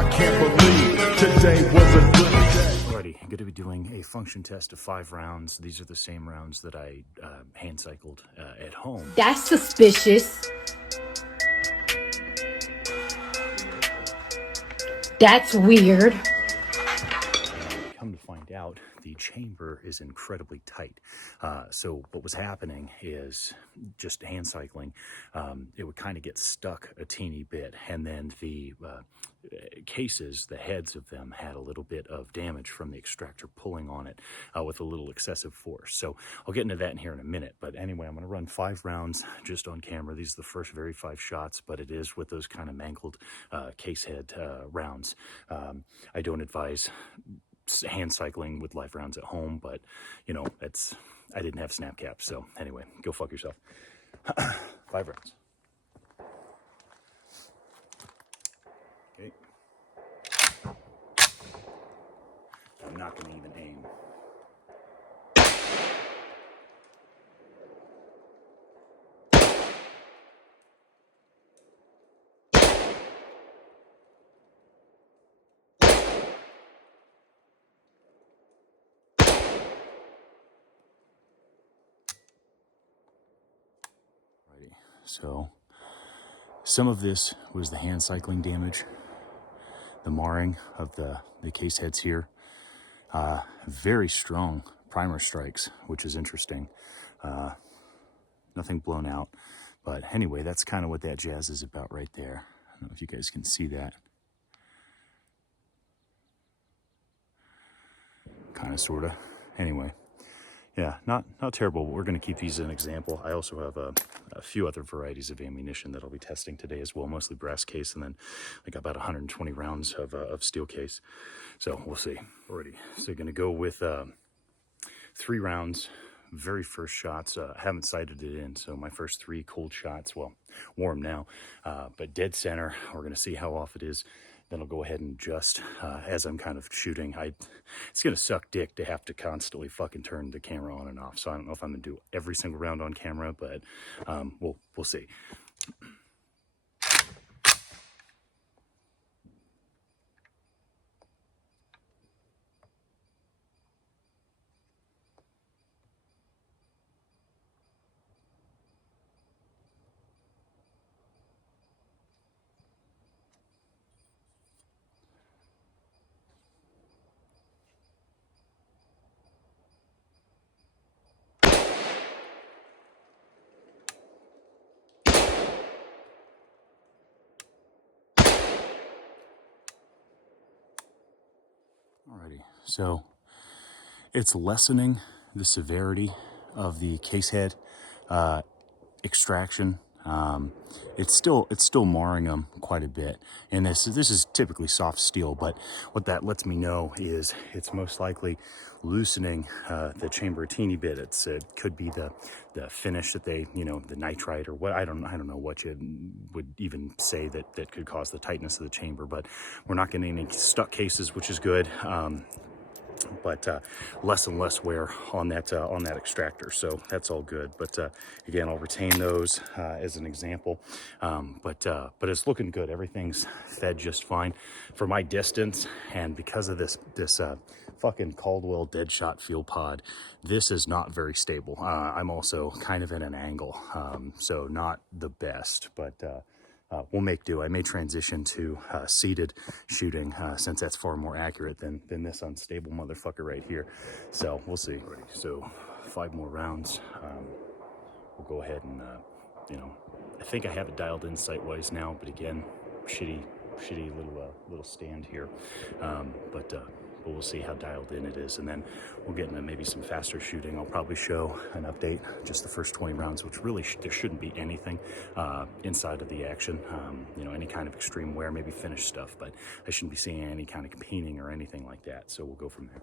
I can't believe today was a good day. Alrighty, I'm going to be doing a function test of 5 rounds. These are the same rounds that I hand cycled at home. That's suspicious. That's weird. Come to find out, the chamber is incredibly tight. So what was happening is just hand cycling, it would kind of get stuck a teeny bit, and then the cases, the heads of them, had a little bit of damage from the extractor pulling on it with a little excessive force. So I'll get into that in here in a minute. But anyway, I'm going to run 5 rounds just on camera. These are the first very 5 shots, but it is with those kind of mangled case head rounds. I don't advise hand cycling with live rounds at home, but you know, I didn't have snap caps, so anyway, go fuck yourself. 5 rounds. Okay. I'm not gonna even aim. So some of this was the hand cycling damage, the marring of the case heads here. Very strong primer strikes, which is interesting. Nothing blown out. But anyway, that's kind of what that jazz is about right there. I don't know if you guys can see that. Kind of, sort of. Anyway. Yeah, not terrible, but we're going to keep these as an example. I also have a few other varieties of ammunition that I'll be testing today as well, mostly brass case, and then like about 120 rounds of steel case. So we'll see. Alrighty, so going to go with 3 rounds, very first shots. Haven't sighted it in, so my first 3 cold shots, well, warm now, but dead center. We're going to see how off it is. Then I'll go ahead and adjust as I'm kind of shooting. It's going to suck dick to have to constantly fucking turn the camera on and off. So I don't know if I'm going to do every single round on camera, but we'll see. Alrighty, so it's lessening the severity of the case head extraction. It's still marring them quite a bit, and this is typically soft steel, but what that lets me know is it's most likely loosening the chamber a teeny bit. It could be the finish that they, you know, the nitrite or what, I don't know what you would even say that could cause the tightness of the chamber, but we're not getting any stuck cases, which is good. But less and less wear on that extractor, so that's all good. But again, I'll retain those as an example. But it's looking good. Everything's fed just fine for my distance, and because of this fucking Caldwell Deadshot Field Pod, this is not very stable. I'm also kind of in an angle, so not the best, but we'll make do. I may transition to seated shooting since that's far more accurate than this unstable motherfucker right here. So we'll see. Alrighty, so 5 more rounds. We'll go ahead and, you know, I think I have it dialed in sight-wise now, but again, shitty little stand here. But we'll see how dialed in it is, and then we'll get into maybe some faster shooting. I'll probably show an update, just the first 20 rounds, which really there shouldn't be anything inside of the action. You know, any kind of extreme wear, maybe finished stuff, but I shouldn't be seeing any kind of painting or anything like that, so we'll go from there.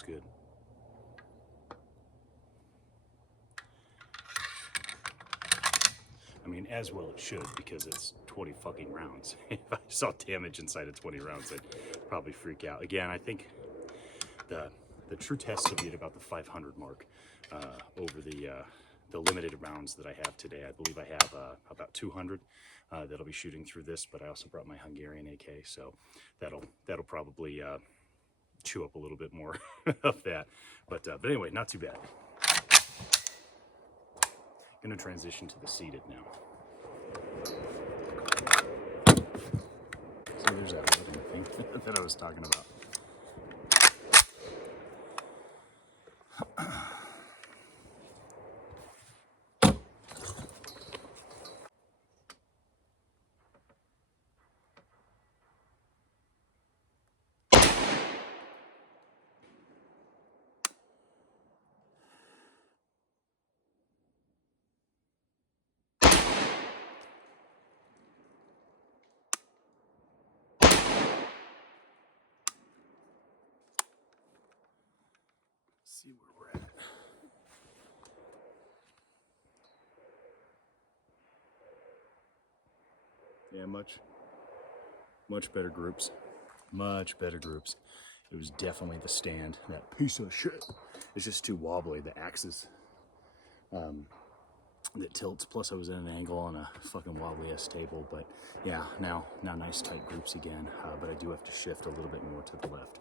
looks good. I mean, as well it should, because it's 20 fucking rounds. If I saw damage inside of 20 rounds, I'd probably freak out. Again, I think the true test will be at about the 500 mark over the limited rounds that I have today. I believe I have about 200 that'll be shooting through this, but I also brought my Hungarian AK, so that'll probably chew up a little bit more of that. But anyway, not too bad. Gonna transition to the seated now. So there's that loading thing that I was talking about. See where we're at. Yeah, much better groups. Much better groups. It was definitely the stand. That piece of shit. It's just too wobbly. The axis that tilts. Plus I was at an angle on a fucking wobbly ass table. But yeah, now nice tight groups again. But I do have to shift a little bit more to the left.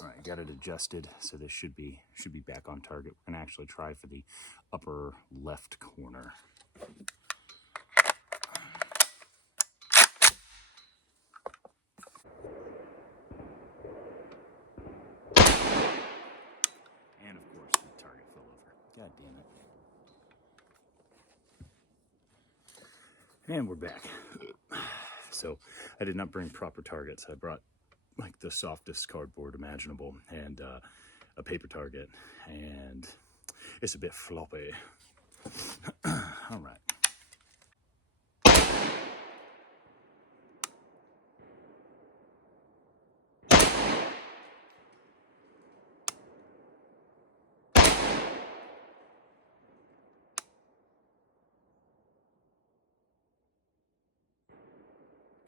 All right, got it adjusted, so this should be back on target. We're gonna actually try for the upper left corner. And of course, the target fell over. God damn it. And we're back. So I did not bring proper targets. I brought like the softest cardboard imaginable and a paper target, and it's a bit floppy. All right.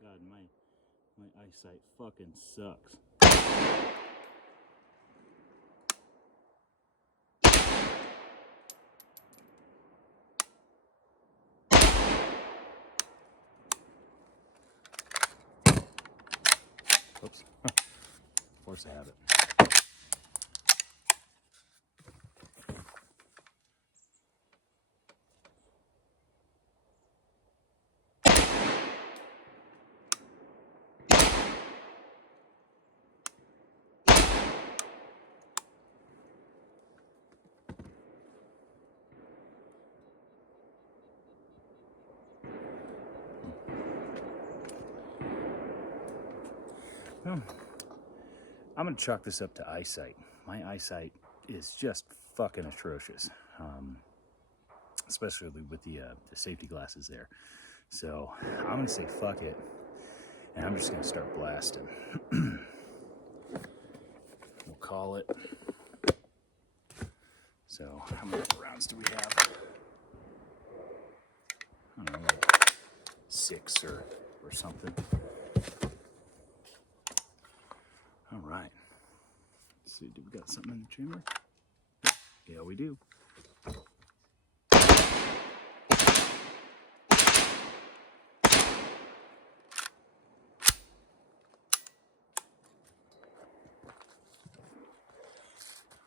God, my eyesight fucking sucks. Oops. Force a habit. Well, I'm gonna chalk this up to eyesight. My eyesight is just fucking atrocious, especially with the safety glasses there. So I'm gonna say fuck it, and I'm just gonna start blasting. We'll call it. So how many rounds do we have? I don't know, like 6 or something. All right. Let's see, do we got something in the chamber? Yeah, we do. All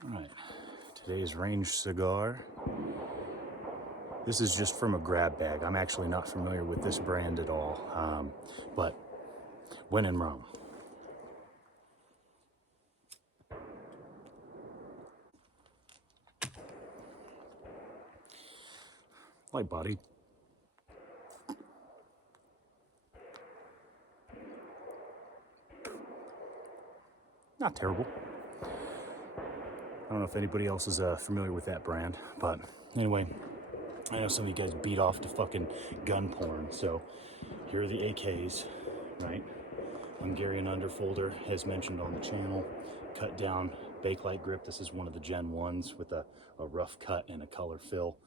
right. Today's range cigar. This is just from a grab bag. I'm actually not familiar with this brand at all, but when in Rome. Light body. Not terrible. I don't know if anybody else is familiar with that brand, but anyway, I know some of you guys beat off to fucking gun porn, so here are the AKs, right? Hungarian underfolder, as mentioned on the channel. Cut down Bakelite grip. This is one of the Gen 1s with a rough cut and a color fill.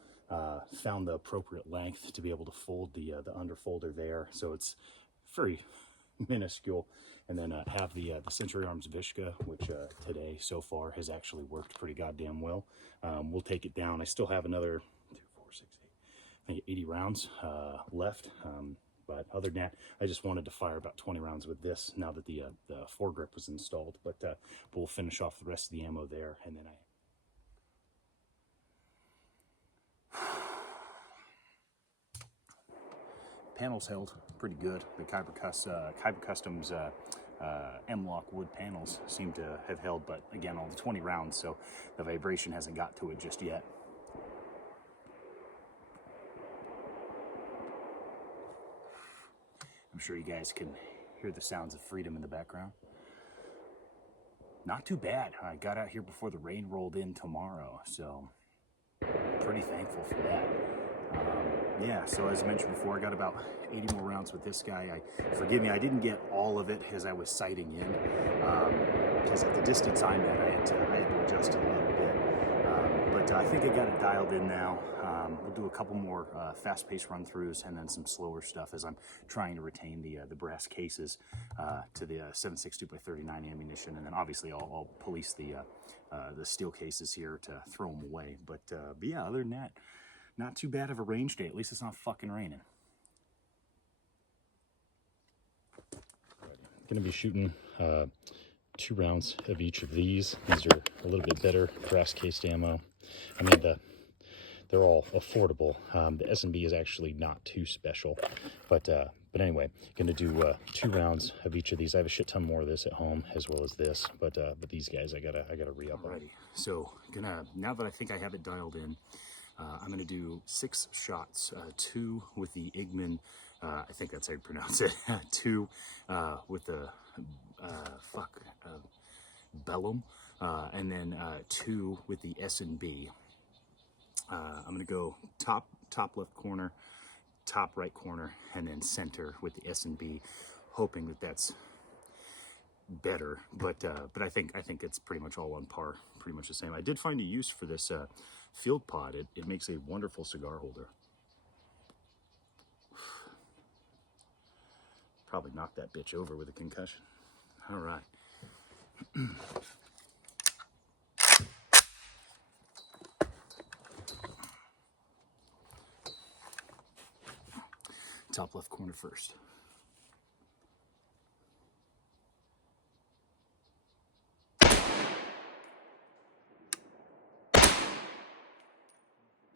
Found the appropriate length to be able to fold the underfolder there, so it's very minuscule. And then have the Century Arms VSKA, which today so far has actually worked pretty goddamn well. We'll take it down. I still have another 2, 4, 6, 8, I think 80 rounds left. But other than that, I just wanted to fire about 20 rounds with this now that the foregrip was installed. But we'll finish off the rest of the ammo there, and then panels held pretty good. The Kyber Customs M-Lock wood panels seem to have held, but again, all the 20 rounds, so the vibration hasn't got to it just yet. I'm sure you guys can hear the sounds of freedom in the background. Not too bad. I got out here before the rain rolled in tomorrow, so pretty thankful for that. Yeah, so as I mentioned before, I got about 80 more rounds with this guy. Forgive me, I didn't get all of it as I was sighting in, because at the distance I'm at, I had to adjust it a little bit. But I think I got it dialed in now. We'll do a couple more fast-paced run-throughs and then some slower stuff as I'm trying to retain the brass cases to the 7.62x39 ammunition, and then obviously I'll police the steel cases here to throw them away. But yeah, other than that, not too bad of a range day. At least it's not fucking raining. Going to be shooting 2 rounds of each of these. These are a little bit better brass cased ammo. I mean, they're all affordable. The S&B is actually not too special, but anyway, going to do 2 rounds of each of these. I have a shit ton more of this at home as well as this, but these guys I gotta re-up already. So now that I think I have it dialed in, I'm gonna do 6 shots, 2 with the Igman. I think that's how you pronounce it. 2 with the Bellum, and then 2 with the S&B. I'm gonna go top left corner, top right corner, and then center with the S&B, hoping that that's better. But I think it's pretty much all on par, pretty much the same. I did find a use for this field pod. It makes a wonderful cigar holder. Probably knocked that bitch over with a concussion. All right. Top left corner first.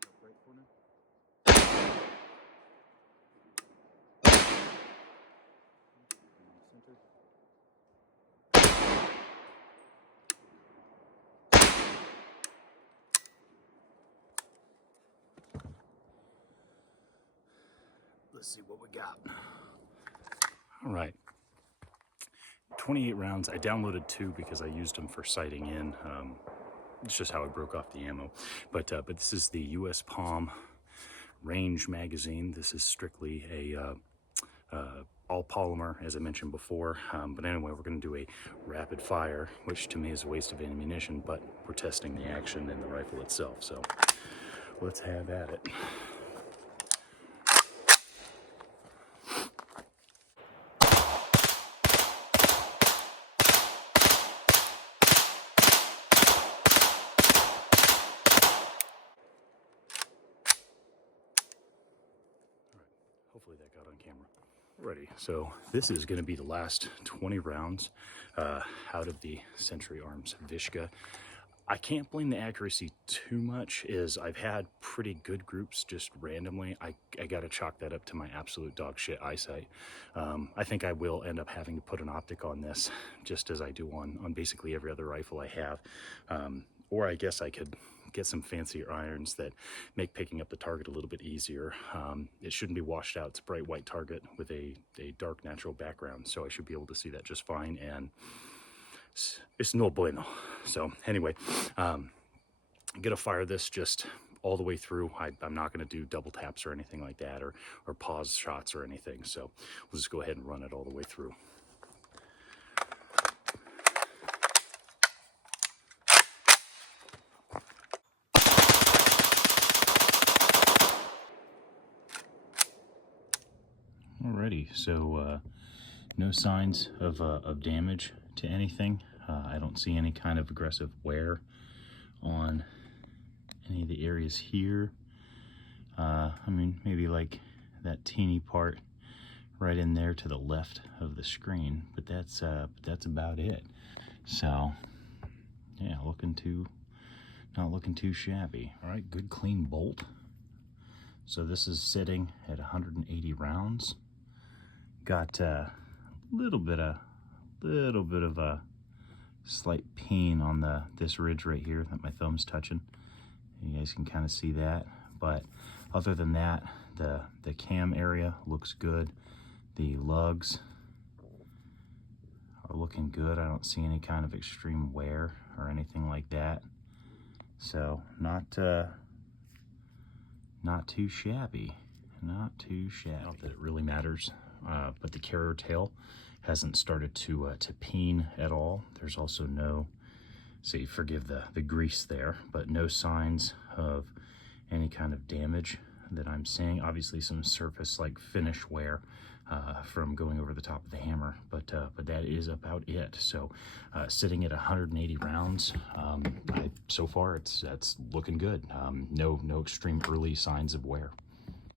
Top right corner. Center. Let's see what we got. All right. 28 rounds. I downloaded 2 because I used them for sighting in. It's just how I broke off the ammo. But this is the US Palm Range magazine. This is strictly a all polymer, as I mentioned before. But anyway, we're going to do a rapid fire, which to me is a waste of ammunition, but we're testing the action in the rifle itself. So let's have at it. Hopefully that got on camera. Alrighty, so this is going to be the last 20 rounds out of the Century Arms VSKA. I can't blame the accuracy too much, as I've had pretty good groups just randomly. I got to chalk that up to my absolute dog shit eyesight. I think I will end up having to put an optic on this, just as I do on basically every other rifle I have. Or I guess I could get some fancier irons that make picking up the target a little bit easier. It shouldn't be washed out. It's a bright white target with a dark natural background, so I should be able to see that just fine, and it's no bueno. So anyway, I'm gonna fire this just all the way through. I'm not gonna do double taps or anything like that, or pause shots or anything, so we'll just go ahead and run it all the way through. Alrighty, so no signs of damage to anything. I don't see any kind of aggressive wear on any of the areas here. I mean, maybe like that teeny part right in there to the left of the screen, but that's about it. So yeah, not looking too shabby. All right, good clean bolt. So this is sitting at 180 rounds. Got a little bit of a slight peen on this ridge right here that my thumb's touching. You guys can kind of see that, but other than that, the cam area looks good. The lugs are looking good. I don't see any kind of extreme wear or anything like that. So not too shabby. Not too shabby. Not that it really matters, but the carrier tail hasn't started to peen at all. There's also no, see, forgive the grease there, but no signs of any kind of damage that I'm seeing. Obviously some surface like finish wear from going over the top of the hammer, but that is about it. So sitting at 180 rounds, so far that's looking good. No extreme early signs of wear.